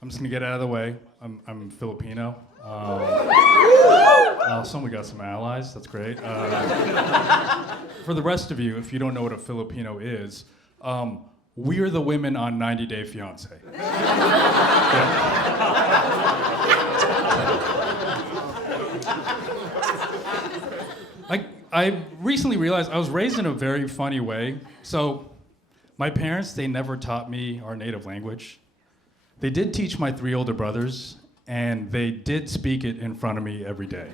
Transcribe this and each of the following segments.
I'm just gonna get it out of the way. I'm Filipino. So we got some allies. That's great. For the rest of you, if you don't know what a Filipino is, we're the women on 90 Day Fiancé. I recently realized I was raised in a very funny way. So my parents, they never taught me our native language. They did teach my 3 older brothers, and they did speak it in front of me every day.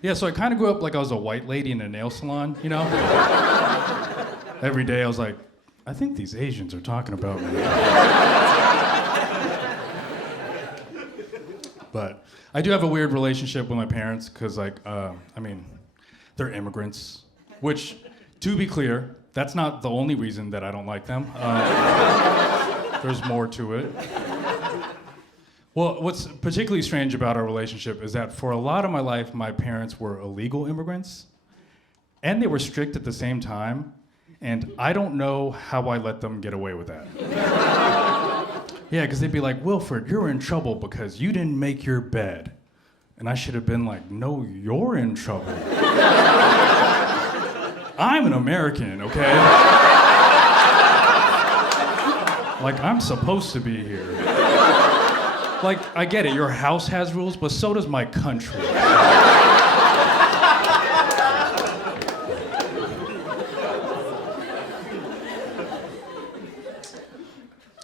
Yeah, so I kind of grew up like I was a white lady in a nail salon, you know? Every day I was like, I think these Asians are talking about me. But I do have a weird relationship with my parents because, they're immigrants, which, to be clear, that's not the only reason that I don't like them. There's more to it. Well, what's particularly strange about our relationship is that for a lot of my life, my parents were illegal immigrants, and they were strict at the same time, and I don't know how I let them get away with that. Yeah, because they'd be like, Wilfred, you're in trouble because you didn't make your bed. And I should have been like, no, you're in trouble. I'm an American, okay? Like, I'm supposed to be here. Like, I get it, your house has rules, but so does my country.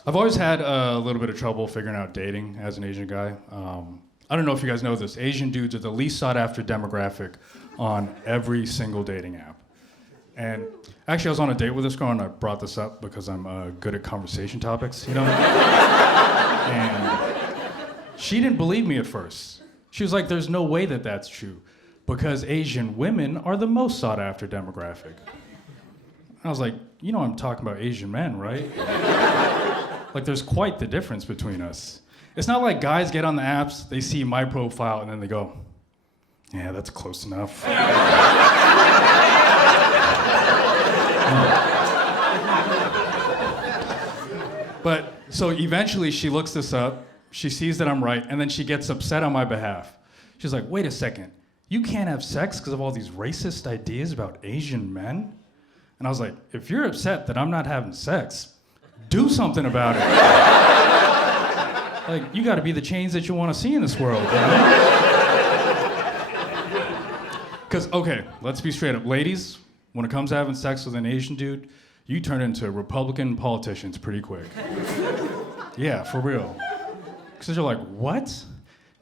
I've always had a little bit of trouble figuring out dating as an Asian guy. I don't know if you guys know this. Asian dudes are the least sought after demographic on every single dating app. And actually, I was on a date with this girl, and I brought this up because I'm good at conversation topics, you know? And she didn't believe me at first. She was like, there's no way that that's true because Asian women are the most sought after demographic. I was like, you know I'm talking about Asian men, right? Like, there's quite the difference between us. It's not like guys get on the apps, they see my profile, and then they go, yeah, that's close enough. But, so eventually she looks this up, she sees that I'm right, and then she gets upset on my behalf. She's like, wait a second, you can't have sex because of all these racist ideas about Asian men? And I was like, if you're upset that I'm not having sex, do something about it. Like, you gotta be the change that you wanna see in this world, you know? Because, okay, let's be straight up. Ladies, when it comes to having sex with an Asian dude, you turn into Republican politicians pretty quick. Yeah, for real. Because you're like, what?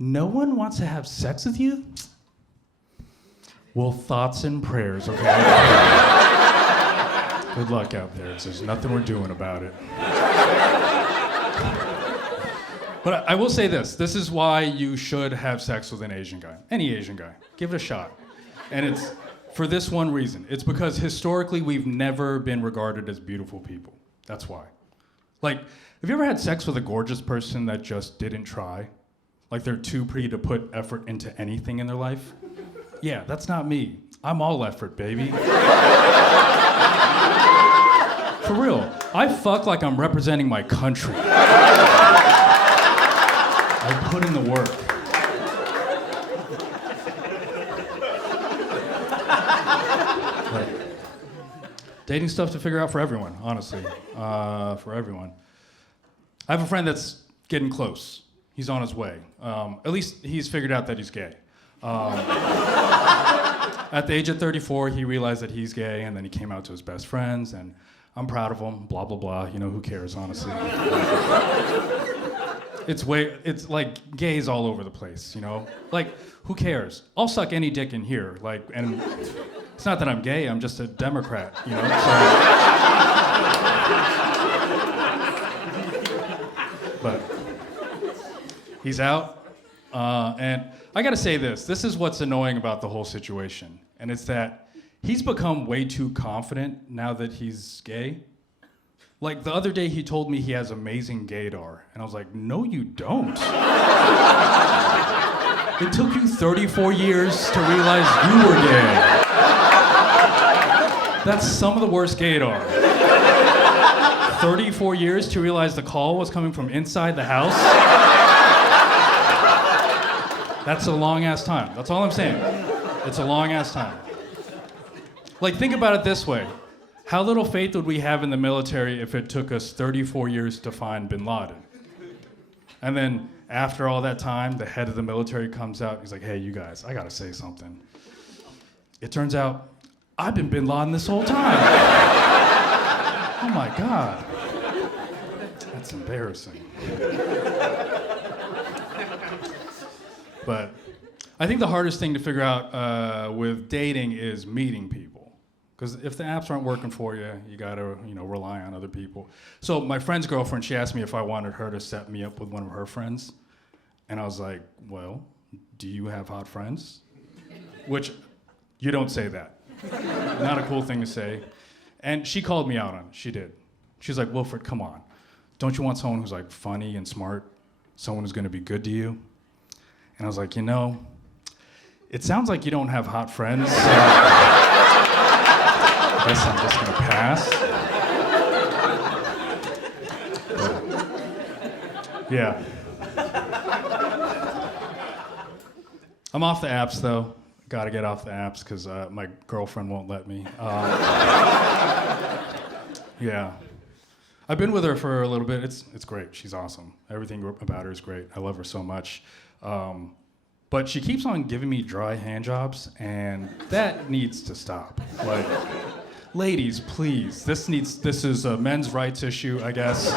No one wants to have sex with you? Well, thoughts and prayers, okay? Good luck out there, 'cause there's nothing we're doing about it. But I will say this is why you should have sex with an Asian guy. Any Asian guy. Give it a shot. And it's for this one reason. It's because historically we've never been regarded as beautiful people. That's why. Like, have you ever had sex with a gorgeous person that just didn't try? Like they're too pretty to put effort into anything in their life? Yeah, that's not me. I'm all effort, baby. For real. I fuck like I'm representing my country. I put in the work. But dating stuff to figure out for everyone, honestly. For everyone. I have a friend that's getting close. He's on his way. At least he's figured out that he's gay. At the age of 34, he realized that he's gay, and then he came out to his best friends, and I'm proud of him, blah, blah, blah. You know, who cares, honestly? It's like gays all over the place, you know? Like, who cares? I'll suck any dick in here, like, and it's not that I'm gay, I'm just a Democrat, you know? So, but he's out, and I gotta say this is what's annoying about the whole situation, and it's that he's become way too confident now that he's gay. Like, the other day he told me he has amazing gaydar, and I was like, no you don't. It took you 34 years to realize you were gay. That's some of the worst gaydar. 34 years to realize the call was coming from inside the house? That's a long-ass time. That's all I'm saying. It's a long-ass time. Like, think about it this way. How little faith would we have in the military if it took us 34 years to find bin Laden? And then after all that time, the head of the military comes out. He's like, hey, you guys, I gotta say something. It turns out, I've been bin Laden this whole time. Oh my God. That's embarrassing. But I think the hardest thing to figure out with dating is meeting people. Because if the apps aren't working for you, you gotta, rely on other people. So my friend's girlfriend, she asked me if I wanted her to set me up with one of her friends. And I was like, well, do you have hot friends? Which, you don't say that. Not a cool thing to say. And she called me out on it, she did. She's like, Wilfred, come on. Don't you want someone who's like funny and smart? Someone who's gonna be good to you? And I was like, it sounds like you don't have hot friends. So I guess I'm just gonna pass. But, yeah. I'm off the apps though. Gotta get off the apps because my girlfriend won't let me. Yeah. I've been with her for a little bit. It's great. She's awesome. Everything about her is great. I love her so much. But she keeps on giving me dry hand jobs, and that needs to stop. Like, ladies, please. This is a men's rights issue, I guess.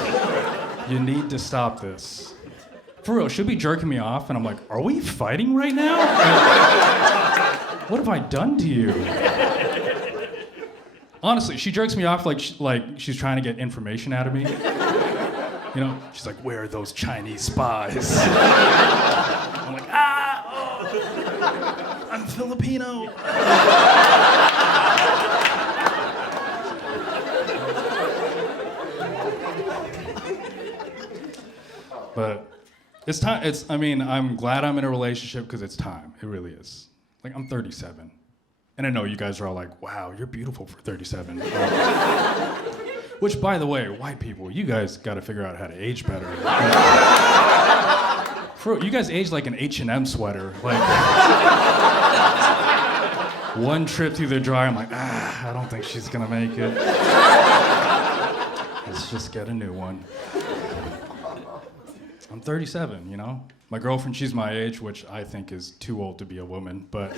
You need to stop this. For real, she'll be jerking me off, and I'm like, are we fighting right now? What have I done to you? Honestly, she jerks me off like she's trying to get information out of me. She's like, where are those Chinese spies? I'm like, I'm Filipino. But it's time. I'm glad I'm in a relationship because it's time. It really is. Like, I'm 37. And I know you guys are all like, wow, you're beautiful for 37. Which, by the way, white people, you guys got to figure out how to age better. You guys age like an H&M sweater. Like, one trip through the dryer, I'm like, I don't think she's going to make it. Let's just get a new one. I'm 37, My girlfriend, she's my age, which I think is too old to be a woman, but...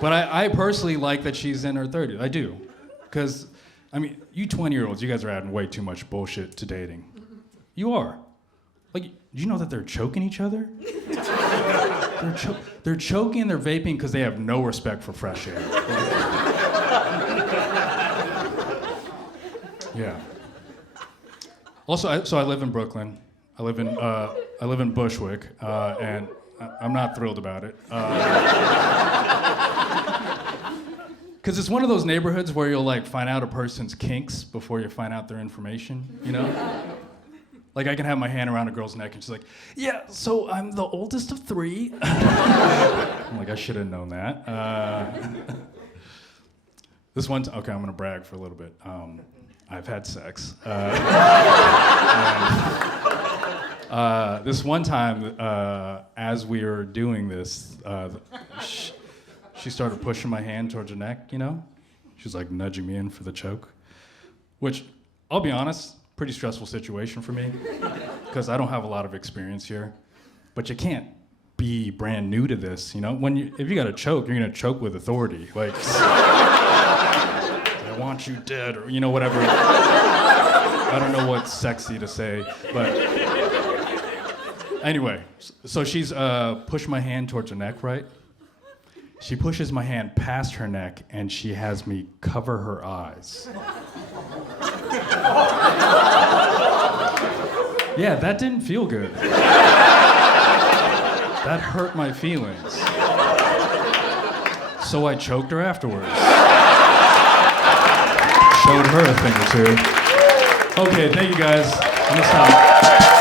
But I personally like that she's in her 30s. I do. Because, you 20-year-olds, you guys are adding way too much bullshit to dating. You are. Like, do you know that they're choking each other? They're choking and they're vaping because they have no respect for fresh air. Yeah. Also, I live in Brooklyn. I live in Bushwick, and I'm not thrilled about it. Because it's one of those neighborhoods where you'll find out a person's kinks before you find out their information, Like, I can have my hand around a girl's neck and she's like, yeah, so I'm the oldest of 3. I'm like, I should have known that. This one time, okay, I'm gonna brag for a little bit. I've had sex. This one time, as we were doing this, she started pushing my hand towards her neck, She's like nudging me in for the choke. Which, I'll be honest, pretty stressful situation for me, because I don't have a lot of experience here. But you can't be brand new to this, if you gotta choke, you're gonna choke with authority. Like, I want you dead, or whatever. I don't know what's sexy to say, but anyway, so she's pushed my hand towards her neck, right? She pushes my hand past her neck and she has me cover her eyes. Yeah, that didn't feel good. That hurt my feelings. So I choked her afterwards. Showed her a thing or two. Okay, thank you guys. I'm gonna stop.